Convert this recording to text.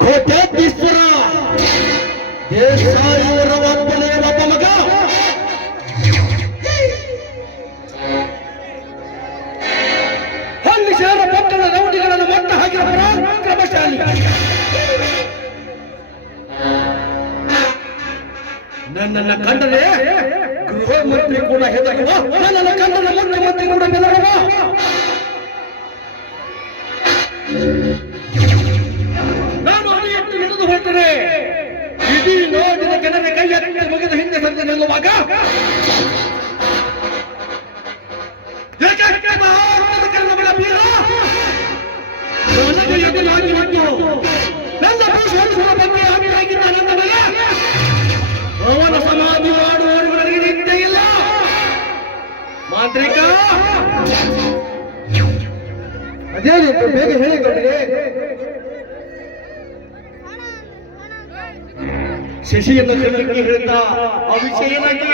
ಕೋಟ್ಯಾಧೀಶ್ವರ ದೇಸಾಯಿಯವರ ಒಬ್ಬನೇ ಒಬ್ಬ ಮಗ ಹೊಲ್ಲಿಶಾರ ಪಟ್ಟಣ ರೌಡಿಗಳನ್ನು ಮಟ್ಟ ಹಾಕಿದ ಪರಾಕ್ರಮಶಾಲಿ ನನ್ನನ್ನ ಕಂಡರೆ ಗೃಹ ಮಂತ್ರಿ ಕೂಡ ಹೆದರುವ, ನನ್ನನ್ನು ಕಂಡರೆ ಮುಖ್ಯಮಂತ್ರಿ ಕೂಡ ಹೆದರುವ. ನಾನು ಅಡಿಯಟ್ಟು ಹಿಡಿದು ಹೊರಟರೆ ಇಡೀ ನೋಡಿದ ಜನರ ಕೈಯಲ್ಲಿ ಮುಗಿದ ಹಿಂದೆ ಸರಿದು ನಿಲ್ಲುವಾಗ ನನಗೆ ಎದುರಾಗಿ ಬಂದು ನನ್ನ ಪುರುಷರ ಬಗ್ಗೆ ಆಗಿದ್ದ ನನ್ನ ಮೇಲೆ ಅವನ ಸಮಾಧಿ ಮಾಡುವವರೆಗೂ ನನಗೆ ನಿದ್ದೆ ಇಲ್ಲ. ಮಾಂತ್ರಿಕ ಅದೇನಿತ್ತು ಬೇಗ ಹೇಳಿಕೊಟ್ಟಿದೆ. ಶಶಿಯನ್ನು ಹೇಳುತ್ತಾ ಆ ವಿಷಯ ಏನಾಯ್ತು?